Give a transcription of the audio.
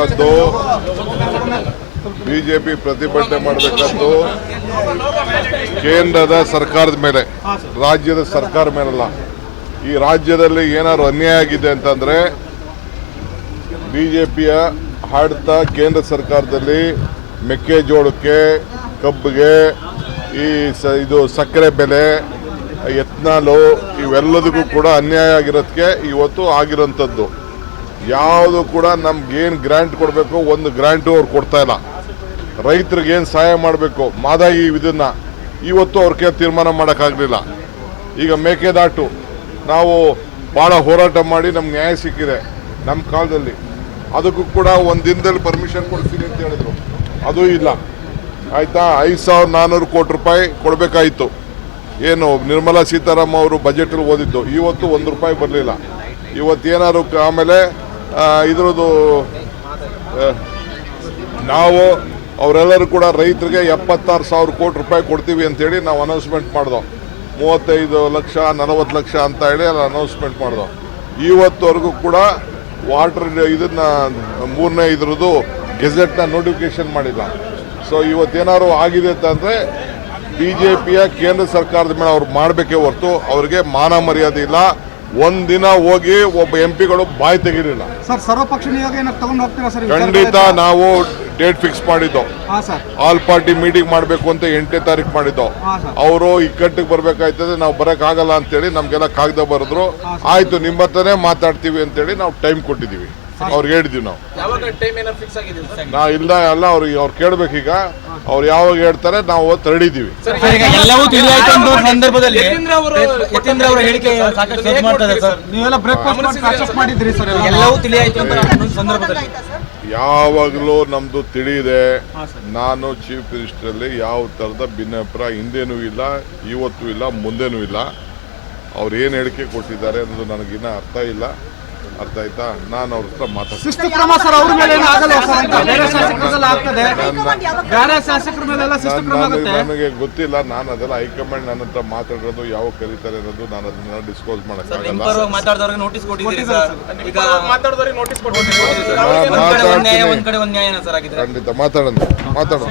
ಮಾಡಬೇಕಾದ್ದು BJP ಪ್ರತಿಭಟನೆ ಮಾಡಬೇಕಾದ್ದು ಕೇಂದ್ರದ ಸರ್ಕಾರದ ಮೇಲೆ, ರಾಜ್ಯದ ಸರ್ಕಾರ ಮೇಲಲ್ಲ. ಈ ರಾಜ್ಯದಲ್ಲಿ ಏನಾದ್ರು ಅನ್ಯಾಯ ಆಗಿದೆ ಅಂತಂದ್ರೆ ಬಿಜೆಪಿಯ ಹಾಡ್ತಾ ಕೇಂದ್ರ ಸರ್ಕಾರದಲ್ಲಿ ಮೆಕ್ಕೆಜೋಳಕ್ಕೆ, ಕಬ್ಬಿಗೆ, ಈ ಸ, ಇದು ಸಕ್ಕರೆ ಬೆಲೆ, ಎತ್ನಾಲು ಇವೆಲ್ಲದಕ್ಕೂ ಕೂಡ ಅನ್ಯಾಯ ಆಗಿರೋದಕ್ಕೆ ಇವತ್ತು ಆಗಿರೋಂಥದ್ದು. ಯಾವುದು ಕೂಡ ನಮ್ಗೇನು ಗ್ರ್ಯಾಂಟ್ ಕೊಡಬೇಕು, ಒಂದು ಗ್ರ್ಯಾಂಟು ಅವ್ರು ಕೊಡ್ತಾ ಇಲ್ಲ. ರೈತರಿಗೆ ಏನು ಸಹಾಯ ಮಾಡಬೇಕು, ಮಾದಾಯಿ ಇದನ್ನ ಇವತ್ತು ಅವ್ರ ಕೇಳಿ ತೀರ್ಮಾನ ಮಾಡೋಕ್ಕಾಗಲಿಲ್ಲ. ಈಗ ಮೇಕೆದಾಟು, ನಾವು ಭಾಳ ಹೋರಾಟ ಮಾಡಿ ನಮ್ಗೆ ನ್ಯಾಯ ಸಿಕ್ಕಿದೆ ನಮ್ಮ ಕಾಲದಲ್ಲಿ. ಅದಕ್ಕೂ ಕೂಡ ಒಂದು ದಿನದಲ್ಲಿ ಪರ್ಮಿಷನ್ ಕೊಡ್ತೀನಿ ಅಂತ ಹೇಳಿದ್ರು. ಅದೂ ಇಲ್ಲ. ಆಯಿತಾ, ಐದು ಸಾವಿರದ ನಾನ್ನೂರು ಕೋಟಿ ರೂಪಾಯಿ ಕೊಡಬೇಕಾಯಿತು. ಏನು, ನಿರ್ಮಲಾ ಸೀತಾರಾಮ್ ಅವರು ಬಜೆಟಲ್ಲಿ ಓದಿದ್ದು, ಇವತ್ತು ಒಂದು ರೂಪಾಯಿ ಬರಲಿಲ್ಲ. ಇವತ್ತೇನಾದ್ರು ಆಮೇಲೆ ಇದ್ರದ್ದು ನಾವು ಅವರೆಲ್ಲರೂ ಕೂಡ ರೈತರಿಗೆ ಎಪ್ಪತ್ತಾರು ಸಾವಿರ ಕೋಟಿ ರೂಪಾಯಿ ಕೊಡ್ತೀವಿ ಅಂತೇಳಿ ನಾವು ಅನೌನ್ಸ್ಮೆಂಟ್ ಮಾಡ್ದೋ. ಮೂವತ್ತೈದು ಲಕ್ಷ, ನಲವತ್ತು ಲಕ್ಷ ಅಂತ ಹೇಳಿ ಅಲ್ಲಿ ಅನೌನ್ಸ್ಮೆಂಟ್ ಮಾಡ್ದೋ. ಇವತ್ತವರೆಗೂ ಕೂಡ ವಾಟರ್ ಇದನ್ನು, ಮೂರನೇ ಇದ್ರದ್ದು ಗೆಜೆಟ್ನ ನೋಟಿಫಿಕೇಶನ್ ಮಾಡಿಲ್ಲ. ಸೊ ಇವತ್ತೇನಾದ್ರು ಆಗಿದೆ ಅಂತಂದರೆ ಬಿ ಜೆ ಪಿಯ ಕೇಂದ್ರ ಸರ್ಕಾರದ ಮೇಲೆ ಅವ್ರು ಮಾಡಬೇಕೇ ಹೊರತು, ಅವ್ರಿಗೆ ಮಾನ ಮರ್ಯಾದೆ ಇಲ್ಲ. ಒಂದಿನ ಹೋಗಿ ಒಬ್ಬ ಎಂ ಪಿಗಳು ಬಾಯಿ ತೆಗಿಲಿಲ್ಲ. ಸರ್ ಸರ್ವಪಕ್ಷ ನಿಯೋಗ ಏನಾದ್ರು ತಗೊಂಡು ಹೋಗ್ತೀರಾ ಸರ್ ಖಂಡಿತ ನಾವು ಡೇಟ್ ಫಿಕ್ಸ್ ಮಾಡಿದ್ದು. ಆಲ್ ಪಾರ್ಟಿ ಮೀಟಿಂಗ್ ಮಾಡಬೇಕು ಅಂತ ಎಂಟನೇ ತಾರೀಕು ಮಾಡಿದ್ದು. ಅವರು ಇಕ್ಕಟ್ಟಿಗೆ ಬರ್ಬೇಕಾಯ್ತದೆ ನಾವು ಬರೋಕ್ಕಾಗಲ್ಲ ಆಗಲ್ಲ ಅಂತೇಳಿ ನಮಗೆಲ್ಲ ಕಾಗದ ಬರೆದ್ರು. ಆಯ್ತು ನಿಮ್ಮ ಹತ್ರನೇ ಮಾತಾಡ್ತೀವಿ ಅಂತೇಳಿ ನಾವು ಟೈಮ್ ಕೊಟ್ಟಿದ್ದೀವಿ. ಅವ್ರಿಗೆ ಹೇಳಿದೀವಿ ನಾವು. ಯಾವಾಗ ಟೈಮ್ ಏನಾದ್ರು ಫಿಕ್ಸ್ ಆಗಿದೆ ಸರ್? ನಾ ಇಲ್ಲ ಎಲ್ಲ ಅವ್ರಿಗೆ ಅವ್ರು ಕೇಳ್ಬೇಕೀಗ. ಅವ್ರು ಯಾವಾಗ ಹೇಳ್ತಾರೆ ನಾವು ಅವತ್ತು ರೆಡಿದ್ದೀವಿ ಸರ್, ಈಗ ಎಲ್ಲವೂ ತಿಳಿಯಾಯ್ತು ಅನ್ನೋ ಸಂದರ್ಭದಲ್ಲಿ ಯತೀಂದ್ರ ಅವರು ಯತೀಂದ್ರ ಅವರ ಹೇಳಿಕೆ ಸಾಕಷ್ಟು ಸದ್ದು ಮಾಡ್ತಾರೆ ಸರ್. ನೀವೆಲ್ಲ ಬ್ರೇಕ್ಫಾಸ್ಟ್ ಮಾಡಿ ಅಕ್ಸೆಪ್ಟ್ ಮಾಡಿದ್ರಿ ಸರ್ ಎಲ್ಲವೂ ತಿಳಿಯಾಯ್ತು ಅಂತ ಅನ್ನೋ ಸಂದರ್ಭದಲ್ಲಿ ಯಾವಾಗಲೂ ನಮ್ದು ತಿಳಿದೆ. ನಾನು ಚೀಫ್ ಮಿನಿಸ್ಟ್ರಲ್ಲಿ ಯಾವ ಥರದ ಭಿನ್ನಾಭಿಪ್ರಾಯ ಹಿಂದೇನೂ ಇಲ್ಲ ಇವತ್ತೂ ಇಲ್ಲ ಮುಂದೆನೂ ಇಲ್ಲ. ಅವ್ರು ಏನು ಹೇಳಿಕೆ ಕೊಟ್ಟಿದ್ದಾರೆ ಅನ್ನೋದು ನನಗಿನ್ನ ಅರ್ಥ ಇಲ್ಲ. ಅರ್ಥ ಆಯ್ತಾ? ನಾನು ಅವ್ರ ಹತ್ರ ಮಾತಾಡ್ತೀನಿ. ಸರ್ ಅವ್ರ ಮೇಲೆ ನನಗೆ ಗೊತ್ತಿಲ್ಲ ನಾನು ಅದೆಲ್ಲ ಹೈಕಮಾಂಡ್ ನನ್ನ ಹತ್ರ ಮಾತಾಡಿರೋದು ಯಾವ ಕರೀತಾರೆ ಅನ್ನೋದು ನಾನು ಅದನ್ನ ಡಿಸ್ಕ್ಲೋಸ್ ಮಾಡಕ್ಕಾಗಲ್ಲ ಈಗ ಖಂಡಿತ ಮಾತಾಡೋಣ ಮಾತಾಡೋಣ.